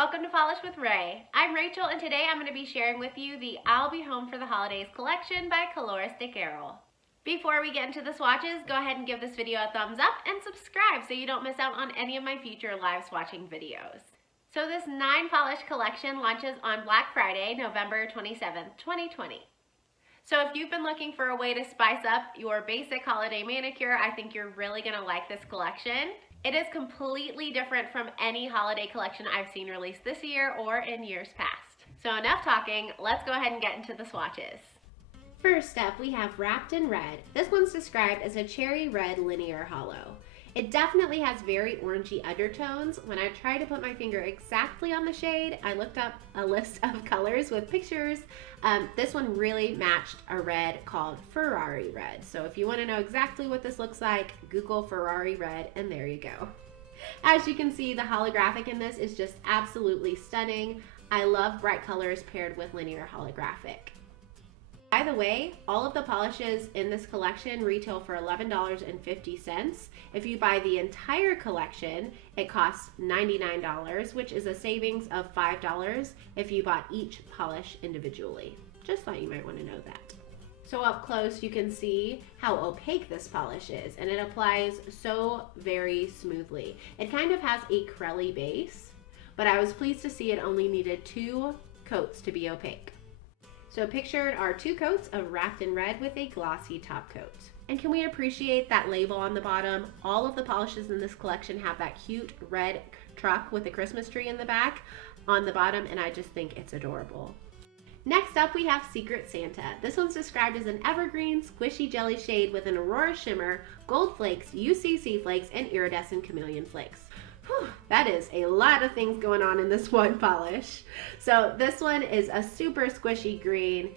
Welcome to Polish with Ray. I'm Rachel and today I'm going to be sharing with you the I'll Be Home for the Holidays collection by Colorist-Carol. Before we get into the swatches, go ahead and give this video a thumbs up and subscribe so you don't miss out on any of my future live swatching videos. So this 9 polish collection launches on Black Friday, November 27th, 2020. So if you've been looking for a way to spice up your basic holiday manicure, I think you're really going to like this collection. It is completely different from any holiday collection I've seen released this year or in years past. So enough talking, let's go ahead and get into the swatches. First up, we have Wrapped in Red. This one's described as a cherry red linear hollow. It definitely has very orangey undertones. When I tried to put my finger exactly on the shade, I looked up a list of colors with pictures. This one really matched a red called Ferrari Red. So if you want to know exactly what this looks like, Google Ferrari Red and there you go. As you can see, the holographic in this is just absolutely stunning. I love bright colors paired with linear holographic. By the way, all of the polishes in this collection retail for $11.50. If you buy the entire collection, it costs $99, which is a savings of $5 if you bought each polish individually. Just thought you might want to know that. So up close you can see how opaque this polish is, and it applies so very smoothly. It kind of has a crelly base, but I was pleased to see it only needed 2 coats to be opaque. So pictured are 2 coats of Wrapped in Red with a glossy top coat. And can we appreciate that label on the bottom? All of the polishes in this collection have that cute red truck with a Christmas tree in the back on the bottom, and I just think it's adorable. Next up we have Secret Santa. This one's described as an evergreen squishy jelly shade with an aurora shimmer, gold flakes, UCC flakes, and iridescent chameleon flakes. That is a lot of things going on in this one polish. So this one is a super squishy green.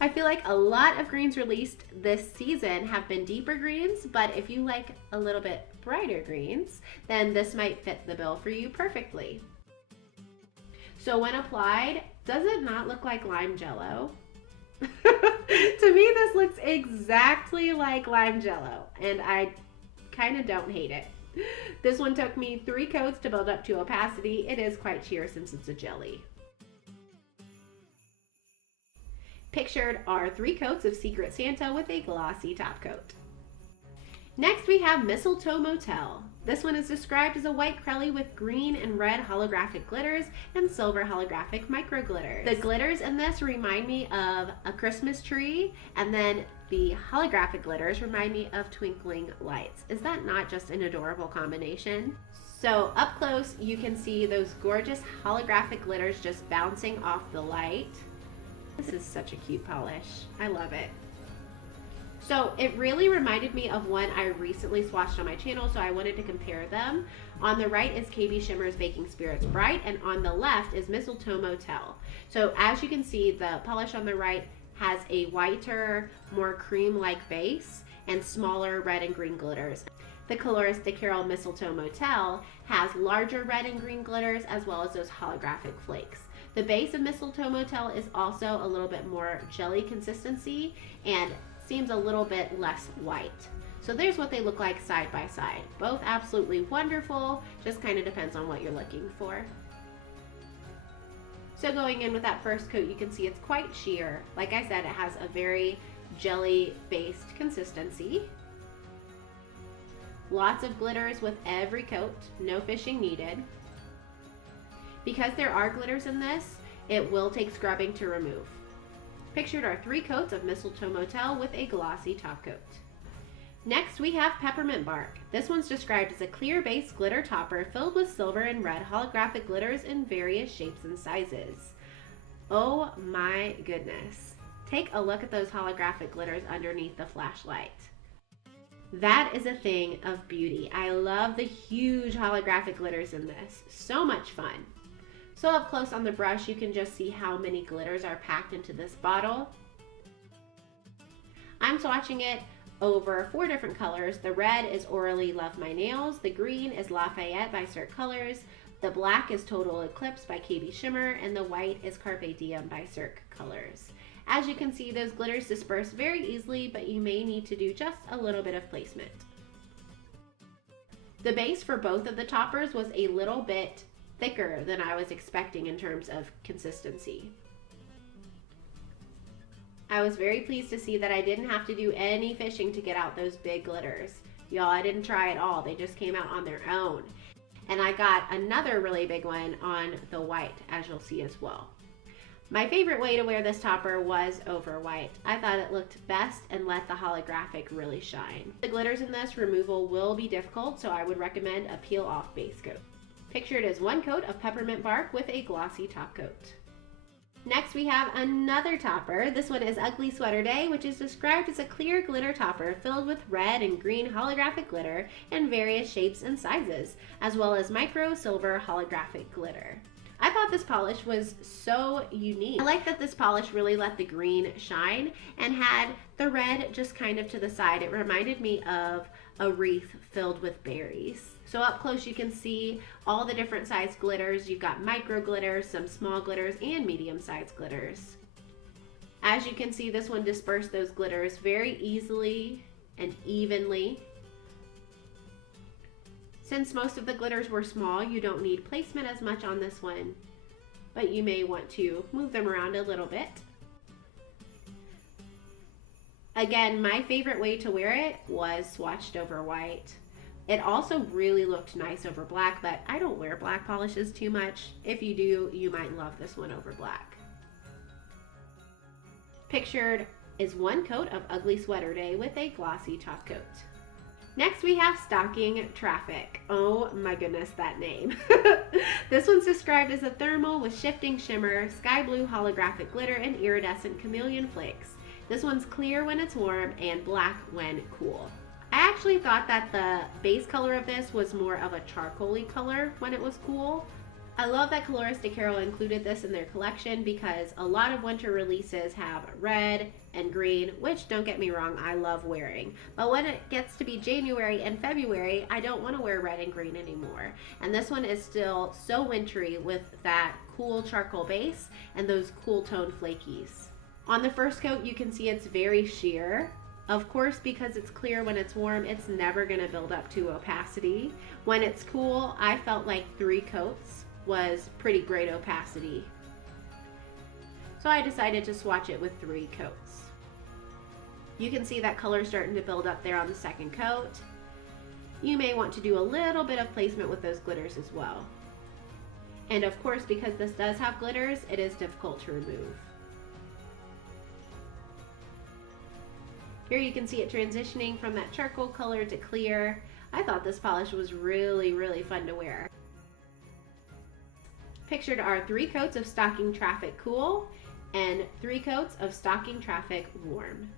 I feel like a lot of greens released this season have been deeper greens, but if you like a little bit brighter greens, then this might fit the bill for you perfectly. So when applied, does it not look like lime jello? To me, this looks exactly like lime jello, and I kind of don't hate it. This one took me 3 coats to build up to opacity. It is quite sheer since it's a jelly. Pictured are 3 coats of Secret Santa with a glossy top coat. Next we have Mistletoe Motel. This one is described as a white crelly with green and red holographic glitters and silver holographic micro glitters. The glitters in this remind me of a Christmas tree, and then the holographic glitters remind me of twinkling lights. Is that not just an adorable combination? So up close you can see those gorgeous holographic glitters just bouncing off the light. This is such a cute polish. I love it. So it really reminded me of one I recently swatched on my channel, so I wanted to compare them. On the right is KB Shimmer's Baking Spirits Bright, and on the left is Mistletoe Motel. So as you can see, the polish on the right has a whiter, more cream-like base and smaller red and green glitters. The Colorist-Carol Mistletoe Motel has larger red and green glitters as well as those holographic flakes. The base of Mistletoe Motel is also a little bit more jelly consistency and seems a little bit less white. So there's what they look like side by side. Both absolutely wonderful, just kind of depends on what you're looking for. So going in with that first coat, you can see it's quite sheer. Like I said, it has a very jelly-based consistency. Lots of glitters with every coat, no fishing needed. Because there are glitters in this, it will take scrubbing to remove. Pictured are 3 coats of Mistletoe Motel with a glossy top coat. Next we have Peppermint Bark. This one's described as a clear base glitter topper filled with silver and red holographic glitters in various shapes and sizes. Oh my goodness. Take a look at those holographic glitters underneath the flashlight. That is a thing of beauty. I love the huge holographic glitters in this. So much fun. So up close on the brush, you can just see how many glitters are packed into this bottle. I'm swatching it over 4 different colors. The red is Orally Love My Nails, the green is Lafayette by Cirque Colors, the black is Total Eclipse by KB Shimmer, and the white is Carpe Diem by Cirque Colors. As you can see, those glitters disperse very easily, but you may need to do just a little bit of placement. The base for both of the toppers was a little bit thicker than I was expecting in terms of consistency. I was very pleased to see that I didn't have to do any fishing to get out those big glitters. Y'all, I didn't try at all. They just came out on their own. And I got another really big one on the white, as you'll see as well. My favorite way to wear this topper was over white. I thought it looked best and let the holographic really shine. The glitters in this removal will be difficult, so I would recommend a peel-off base coat. Pictured is one coat of Peppermint Bark with a glossy top coat. Next we have another topper. This one is Ugly Sweater Day, which is described as a clear glitter topper filled with red and green holographic glitter in various shapes and sizes, as well as micro silver holographic glitter. I thought this polish was so unique. I like that this polish really let the green shine and had the red just kind of to the side. It reminded me of a wreath filled with berries. So up close you can see all the different size glitters. You've got micro glitters, some small glitters, and medium sized glitters. As you can see, this one dispersed those glitters very easily and evenly. Since most of the glitters were small, you don't need placement as much on this one, but you may want to move them around a little bit. Again, my favorite way to wear it was swatched over white. It also really looked nice over black, but I don't wear black polishes too much. If you do, you might love this one over black. Pictured is one coat of Ugly Sweater Day with a glossy top coat. Next we have Stocking Traffic. Oh my goodness, that name. This one's described as a thermal with shifting shimmer, sky blue holographic glitter, and iridescent chameleon flakes. This one's clear when it's warm and black when cool. I actually thought that the base color of this was more of a charcoaly color when it was cool. I love that Coloristic Carol included this in their collection because a lot of winter releases have red and green, which don't get me wrong, I love wearing. But when it gets to be January and February, I don't want to wear red and green anymore. And this one is still so wintry with that cool charcoal base and those cool toned flakies. On the first coat, you can see it's very sheer. Of course, because it's clear when it's warm, it's never going to build up to opacity. When it's cool, I felt like 3 coats was pretty great opacity. So I decided to swatch it with 3 coats. You can see that color starting to build up there on the second coat. You may want to do a little bit of placement with those glitters as well. And of course, because this does have glitters, it is difficult to remove. Here you can see it transitioning from that charcoal color to clear. I thought this polish was really, really fun to wear. Pictured are 3 coats of Stocking Traffic Cool and 3 coats of Stocking Traffic Warm.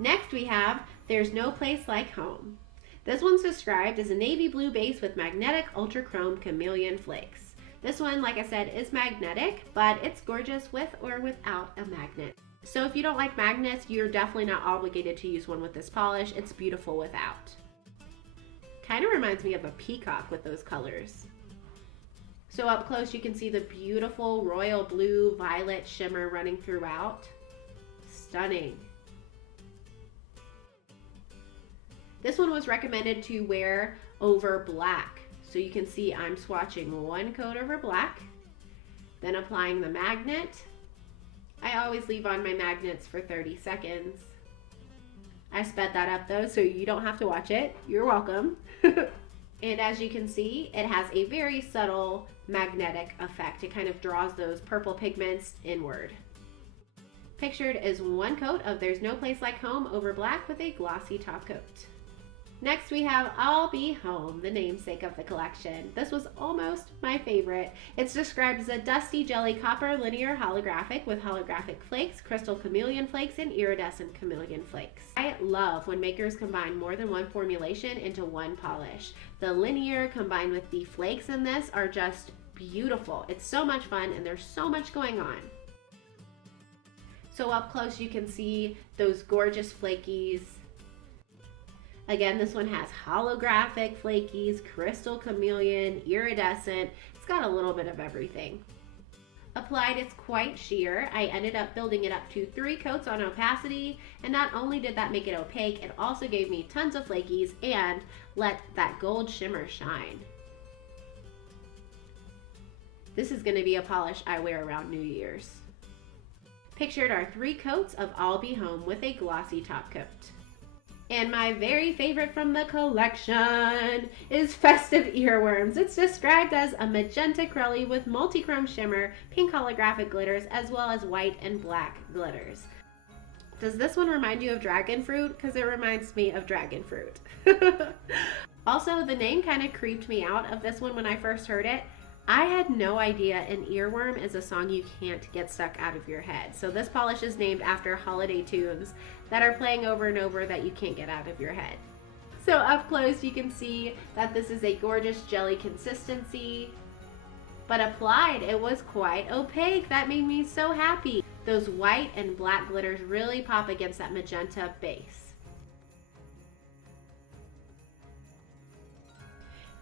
Next we have There's No Place Like Home. This one's described as a navy blue base with magnetic ultra chrome chameleon flakes. This one, like I said, is magnetic, but it's gorgeous with or without a magnet. So if you don't like magnets, you're definitely not obligated to use one with this polish. It's beautiful without. Kind of reminds me of a peacock with those colors. So up close you can see the beautiful royal blue violet shimmer running throughout. Stunning. This one was recommended to wear over black. So you can see I'm swatching 1 coat over black, then applying the magnet. I always leave on my magnets for 30 seconds. I sped that up though, so you don't have to watch it. You're welcome. And as you can see, it has a very subtle magnetic effect. It kind of draws those purple pigments inward. Pictured is 1 coat of There's No Place Like Home over black with a glossy top coat. Next we have I'll Be Home, the namesake of the collection. This was almost my favorite. It's described as a dusty jelly copper linear holographic with holographic flakes, crystal chameleon flakes, and iridescent chameleon flakes. I love when makers combine more than one formulation into one polish. The linear combined with the flakes in this are just beautiful. It's so much fun and there's so much going on. So up close you can see those gorgeous flakies. Again, this one has holographic flakies, crystal chameleon, iridescent. It's got a little bit of everything. Applied, it's quite sheer. I ended up building it up to 3 coats on opacity, and not only did that make it opaque, it also gave me tons of flakies and let that gold shimmer shine. This is going to be a polish I wear around New Year's. Pictured are 3 coats of I'll Be Home with a glossy top coat. And my very favorite from the collection is Festive Earworms. It's described as a magenta crelly with multi-chrome shimmer, pink holographic glitters, as well as white and black glitters. Does this one remind you of dragon fruit? Because it reminds me of dragon fruit. Also, the name kind of creeped me out of this one when I first heard it. I had no idea an earworm is a song you can't get stuck out of your head. So this polish is named after holiday tunes that are playing over and over that you can't get out of your head. So up close you can see that this is a gorgeous jelly consistency, but applied it was quite opaque. That made me so happy. Those white and black glitters really pop against that magenta base.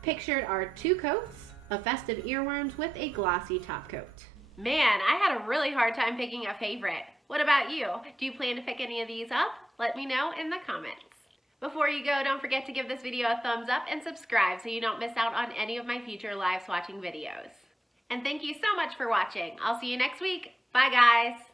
Pictured are 2 coats of Festive Earworms with a glossy top coat. Man, I had a really hard time picking a favorite. What about you? Do you plan to pick any of these up? Let me know in the comments. Before you go, don't forget to give this video a thumbs up and subscribe so you don't miss out on any of my future live swatching videos. And thank you so much for watching. I'll see you next week. Bye guys!